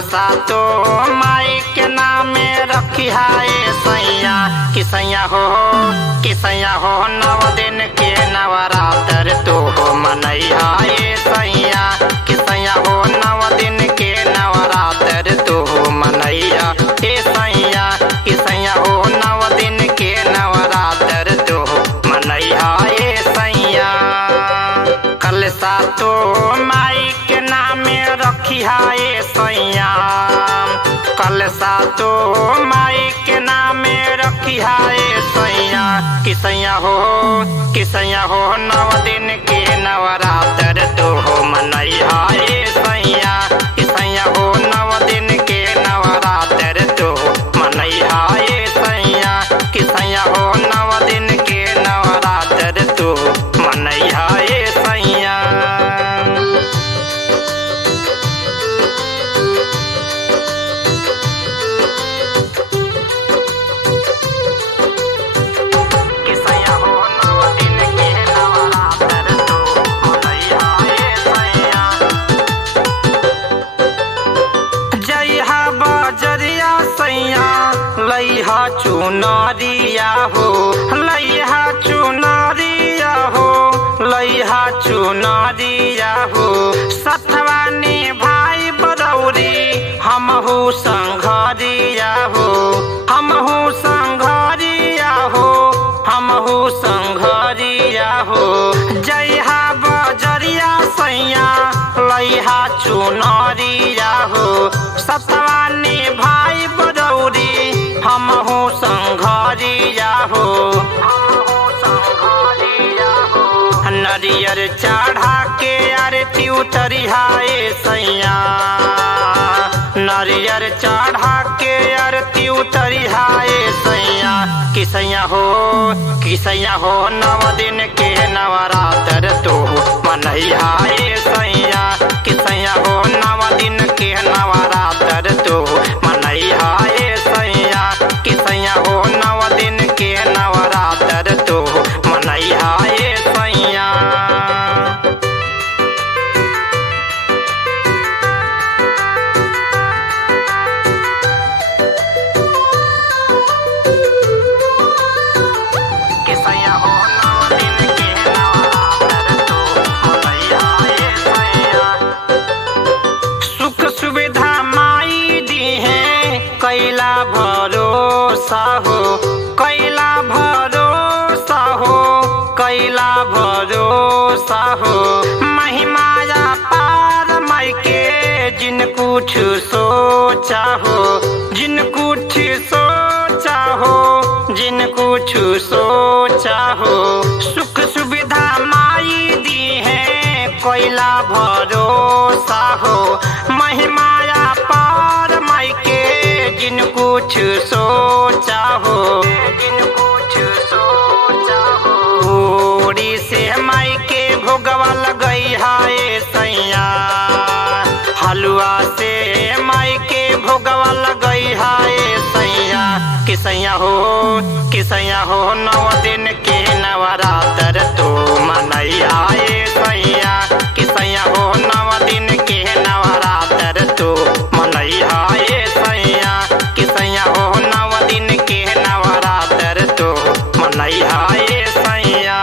कलसा तो माई के नामे रखी हाय सैया किसैया हो 9 दिन के नवरात्र तो हो मनैया ये सैया किसैया हो 9 दिन के नवरात्र तो हो मनैया ये सैया किसैया हो 9 दिन के नवरात्र तो हो मनैया ये सैया कलसा तो माई के नामे रखी हाय सैया कलसा तो माई के नामे रखी हाय सैया किसैया हो 9 दिन के नवरात्र तो हो मनैया ये सैया किसैया हो 9 दिन के नवरात्र तो हो मनैया ये सैया किसैया हो 9 दिन के नवरात्र तो हो मनैया ये सैया लैहा चुनरिया हो लैहा चुनरिया हो लैहा चुनरिया हो सथवानी भाई बरौरी हमहु संघरिया हो हमहु संघरिया हो हमहु संघरिया हो जइहा बजरिया सैया लैहा चुनरिया हो सतवानी भाई बरौरी हमहु संघरिया हो नरियर चढ़ा के आरती उतरिहाए सैया नरियर चढ़ा के आरती उतरिहाए सैया किसैया हो 9 दिन के नवरात्र तो मनैया ये सैया किसैया हो 9 दिन के नवरात्र तो मनैया ये सैया किसैया हो 9 दिन के नवरात्र तो मनैया ये सैया कैला भरोसा हो कैला भरोसा हो कैला भरोसा हो महिमाया पार माई के जिन कुछ सोचा हो जिन कुछ सोचा हो जिन कुछ सोचा हो सुख सुविधा माई दी है कैला भरोसा हो महिमाया पार माई के जिन कुछ सोचा हो जिन कुछ सोचा हो पूरी से माई के भोगवा लगई हाय सैया हलवा से माई के भोगवा लगई हाय सैया किसैया हो 9 दिन के नवरात्र तो मनैया ये सैया किसैया हो 9 दिन के नवरात्र तो मनैया ये सैया किसैया हो 9 दिन के नवरात्र तो मनैया ये सैया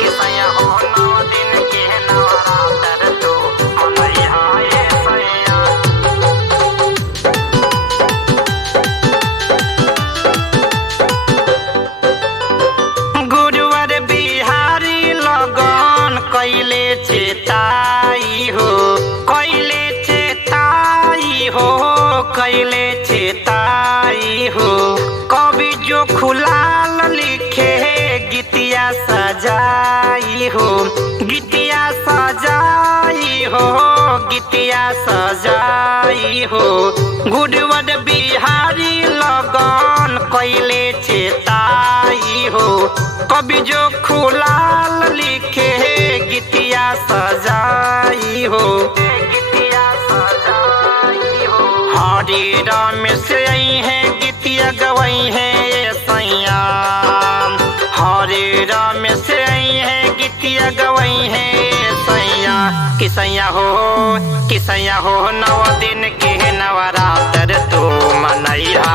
किसैया हो 9 दिन के नवरात्र तो मनैया ये सैया गुरुवर बिहारी लगन कैले चेताई हो कैले चेताई हो कैले चेताई हो कवि जो खुलाल लिखे गीतिया सजाई हो गीतिया सजाई हो गीतिया सजाई हो गुरुवर बिहारी लगन कैले चेताई हो कवि जो खुलाल लिखे गीतिया सजाई हो गीतिया सजाई हो हरे राम से आई है गीतिया गवाई है सैया हरे राम से आई है गीतिया जगवई है सैया किसैया हो 9 दिन के नवरात्र तो मनैया